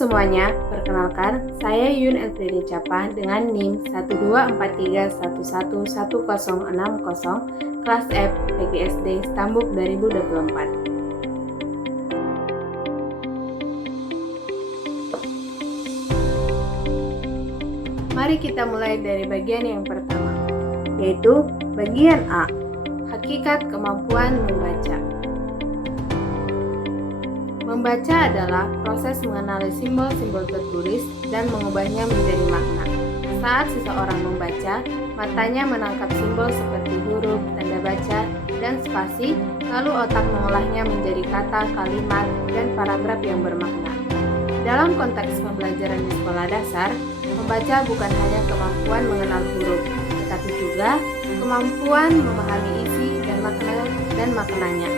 semuanya, perkenalkan, saya Yun Elfriede Capa dengan NIM 12431111060, kelas F, PGSD, Stambuk 2024. Mari kita mulai dari bagian yang pertama, yaitu bagian A, hakikat kemampuan membaca. Membaca adalah proses mengenali simbol-simbol tertulis dan mengubahnya menjadi makna. Saat seseorang membaca, matanya menangkap simbol seperti huruf, tanda baca, dan spasi, lalu otak mengolahnya menjadi kata, kalimat, dan paragraf yang bermakna. Dalam konteks pembelajaran di sekolah dasar, membaca bukan hanya kemampuan mengenal huruf, tetapi juga kemampuan memahami isi dan maknanya.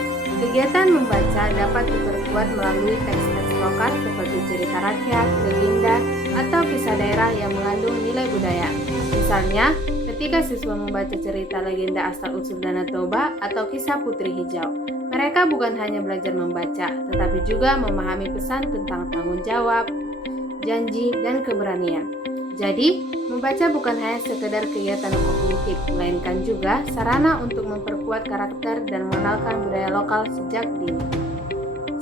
Kegiatan membaca dapat diperkuat melalui teks-teks lokal seperti cerita rakyat, legenda, atau kisah daerah yang mengandung nilai budaya. Misalnya, ketika siswa membaca cerita legenda asal-usul Danau Toba atau kisah Putri Hijau, mereka bukan hanya belajar membaca, tetapi juga memahami pesan tentang tanggung jawab, janji, dan keberanian. Jadi, membaca bukan hanya sekedar kegiatan kognitif, melainkan juga sarana untuk memperkuat karakter dan mengenalkan budaya lokal sejak dini.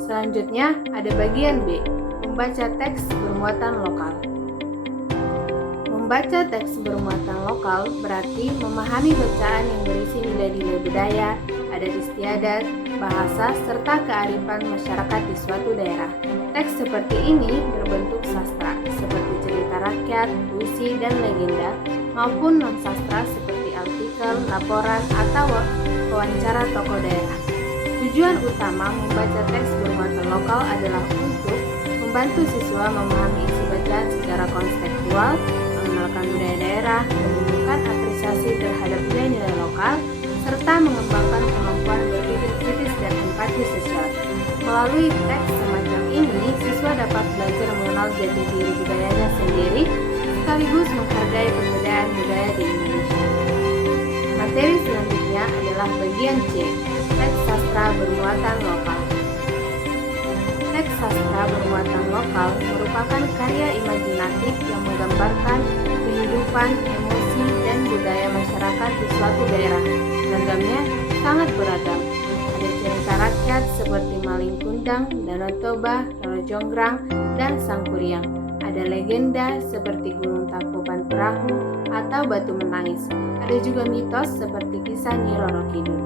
Selanjutnya, ada bagian B, membaca teks bermuatan lokal. Membaca teks bermuatan lokal berarti memahami bacaan yang berisi nilai-nilai budaya, adat istiadat, bahasa, serta kearifan masyarakat di suatu daerah. Teks seperti ini berbentuk sastra, seperti cerita rakyat, puisi, dan legenda, maupun non-sastra seperti artikel, laporan, atau wawancara tokoh daerah. Tujuan utama membaca teks bermuatan lokal adalah untuk membantu siswa memahami isi bacaan secara konseptual, mengenalkan budaya daerah, menunjukkan apresiasi terhadap nilai-nilai lokal, serta mengembangkan kemampuan berpikir kritis dan empati sosial. Melalui teks semacam ini, siswa dapat belajar mengenal jati diri budayanya sendiri, sekaligus menghargai perbedaan budaya di Indonesia. Materi selanjutnya adalah bagian C, teks sastra bermuatan lokal. Teks sastra bermuatan lokal merupakan karya imajinatif yang menggambarkan kehidupan, emosi, dan budaya masyarakat di suatu daerah. Ragamnya sangat beragam. Ada cerita rakyat seperti Maling Kundang, Danau Toba, Roro Jonggrang, dan Sangkuriang. Ada legenda seperti Gunung Tangkuban Perahu atau Batu Menangis. Ada juga mitos seperti kisah Nyi Roro Kidul.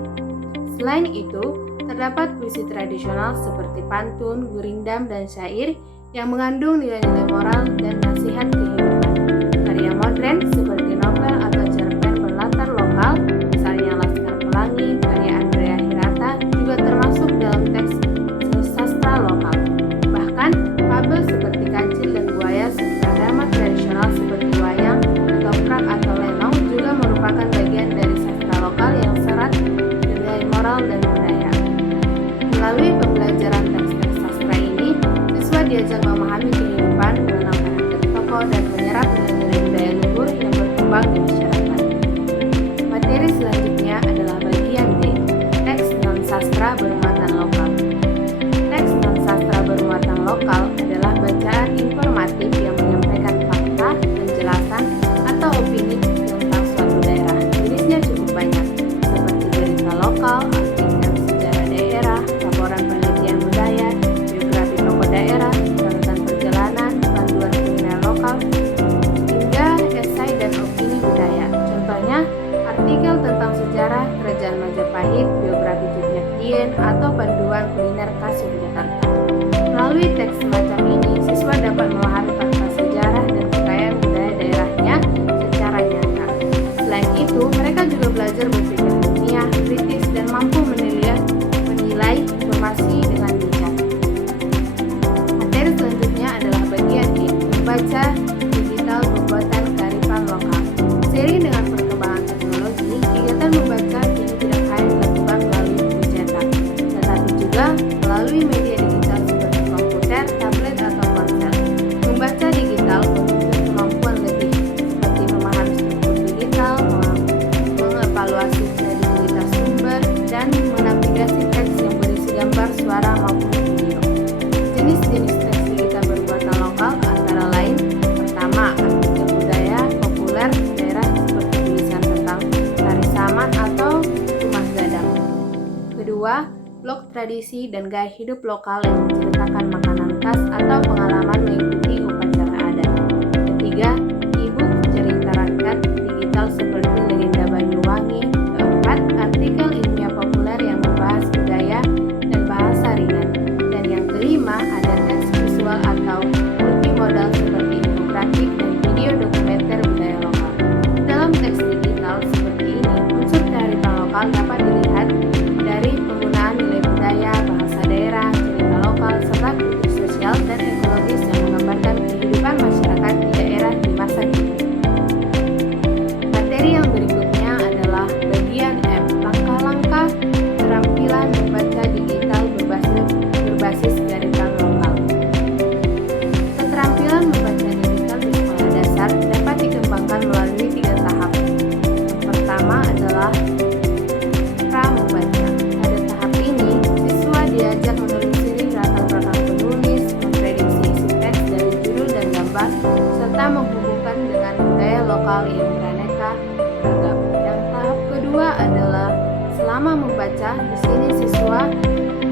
Selain itu, terdapat puisi tradisional seperti pantun, gurindam, dan syair yang mengandung nilai-nilai moral dan nasihat kehidupan. Karya modern seperti novel atau cerpen berlatar lokal, misalnya Laskar Pelangi, karya Andrea Hirata, juga termasuk dalam teks sastra lokal. Bahkan, fabel seperti Kancil dan Buaya serta drama tradisional seperti wayang, ketoprak, atau lenong juga merupakan bagian dari sastra lokal yang syarat nilai moral dan budaya. Melalui pembelajaran teks-teks sastra ini, siswa diajak memahami kehidupan, mengenal karakter tokoh, dan menyerap nilai-nilai budaya luhur yang berkembang di masyarakat. Materi selanjutnya adalah bagian D, teks non-sastra bermuatan lokal. Teks non-sastra bermuatan lokal adalah bacaan informatif yang menyampaikan fakta, penjelasan, atau opini tentang suatu daerah. Jenisnya cukup banyak, seperti berita lokal, artikel sejarah daerah, laporan penelitian budaya, biografi tokoh daerah, catatan perjalanan, panduan kuliner lokal, hingga esai dan opini budaya. Contohnya, artikel tentang sejarah Kerajaan Majapahit, biografi Cut Dien, atau panduan kuliner khas Yogyakarta. Melalui teks semacam ini, siswa dapat memahami fakta sejarah dan kekayaan budaya daerahnya secara nyata. Selain itu, mereka juga belajar berpikir ilmiah, kritis, dan mampu menilai informasi dengan bijak. Materi selanjutnya adalah bagian E, membaca digital pembuatan kearifan lokal. Seiring dengan perkembangan teknologi, kegiatan membaca kini tidak hanya dilakukan melalui buku cetak, tetapi juga melalui media digital tradisi, dan gaya hidup lokal yang menceritakan makanan khas atau pengalaman mengikuti upacara adat. Ketiga, e-book cerita rakyat digital seperti Legenda Banyuwangi. Keempat, artikel ilmiah populer yang membahas budaya dan bahasa ringan. Dan yang kelima, ada teks visual atau multimodal seperti infografik dan video dokumenter budaya lokal. Dalam teks digital seperti ini, unsur kearifan lokal dapat dilihat dari penggunaan nilai budaya, bahasa daerah, cerita lokal, serta kritik sosial dan ekologis yang menggambarkan kehidupan masyarakat di daerah di masa kini. Materi yang berikutnya adalah bagian M, langkah-langkah keterampilan membaca digital berbasis kearifan lokal. Keterampilan membaca digital di sekolah dasar dapat dikembangkan melalui 3 tahap. Yang pertama adalah pra-membaca. Pada tahap ini, siswa diajak menelusuri latar belakang penulis, memprediksi isi teks dari judul dan gambar, serta menghubungkan dengan budaya lokal yang beraneka ragam. Yang tahap kedua adalah selama membaca. Di sini siswa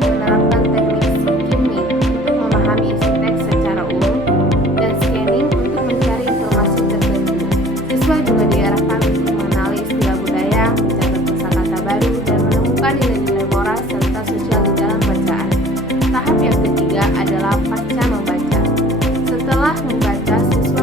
menerapkan teknik skimming untuk memahami isi teks secara umum dan scanning untuk mencari informasi tertentu. Siswa juga diarahkan untuk mengenali istilah budaya, mencatat kosakata baru, dan menemukan nilai-nilai moral serta sosial di dalam bacaan. Tahap yang ketiga adalah pasca membaca. Setelah membaca, siswa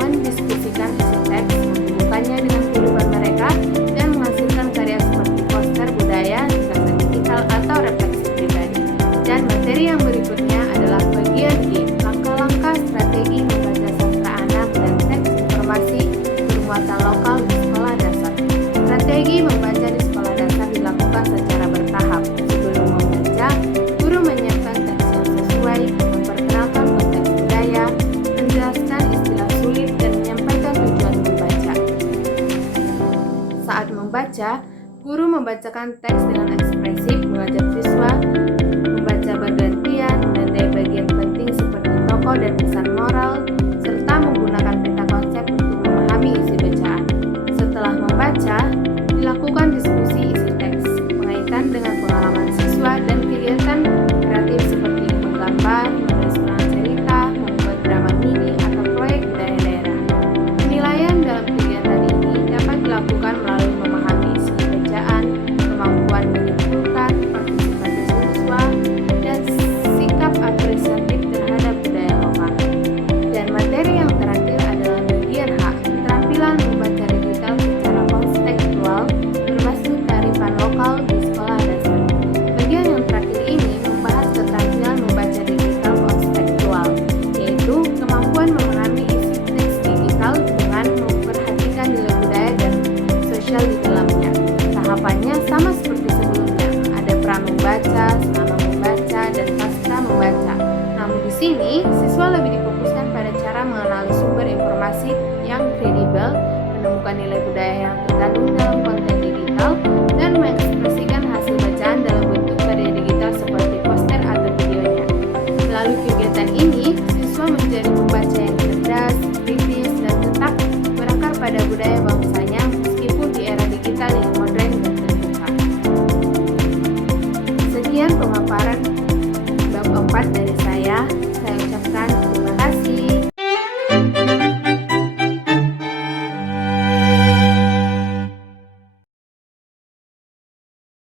mendiskusikan isi teks, menghubungkannya dengan kehidupan mereka, dan menghasilkan karya seperti poster budaya, wisata digital, atau refleksi pribadi. Dan materi yang berikutnya adalah bagian G, langkah-langkah strategi membaca sastra anak dan teks informasi bermuatan lokal di sekolah dasar. Strategi membaca di sekolah dasar dilakukan secara bertahap. Sebelum membaca, guru menyiapkan teks yang sesuai, memperkenalkan konteks budaya, menjelaskan istilah sulit, dan menyampaikan tujuan membaca. Saat membaca, guru membacakan teks dengan ekspresif, mengajak siswa membaca bergantian, menandai bagian penting seperti tokoh dan pesan moral, serta menggunakan peta konsep untuk memahami isi bacaan. Setelah membaca, dilakukan diskusi isi teks, pengaitkan dengan pengalaman siswa dan kegiatan kreatif seperti menggambar, menulis ulang cerita, membuat drama mini, atau proyek budaya daerah. Penilaian dalam kegiatan ini dapat dilakukan melalui memahami isi bacaan, kemampuan menyimpulkan, partisipasi siswa, dan sikap apresiatif terhadap budaya lokal. Dan materi yang terakhir adalah bagian H, keterampilan membaca digital secara kontekstual berbasis kearifan lokal di sekolah dasar. Bagian yang terakhir ini membahas keterampilan membaca digital kontekstual, yaitu kemampuan memahami isi teks digital dengan memperhatikan nilai budaya dan sosial di dalamnya. Tahapannya sama seperti sebelumnya, ada pra-membaca, selama membaca, dan pasca membaca. Namun di sini, siswa lebih difokuskan pada cara mengenali sumber informasi yang kredibel, menemukan nilai budaya yang terkandung dalam konten digital, dan mengekspresikan hasil bacaan dalam bentuk karya digital seperti poster atau videonya. Melalui kegiatan ini, siswa menjadi pembaca yang cerdas, kritis, dan tetap berakar pada budaya bangsanya meskipun di era digital yang modern dan terbuka. Sekian pemaparan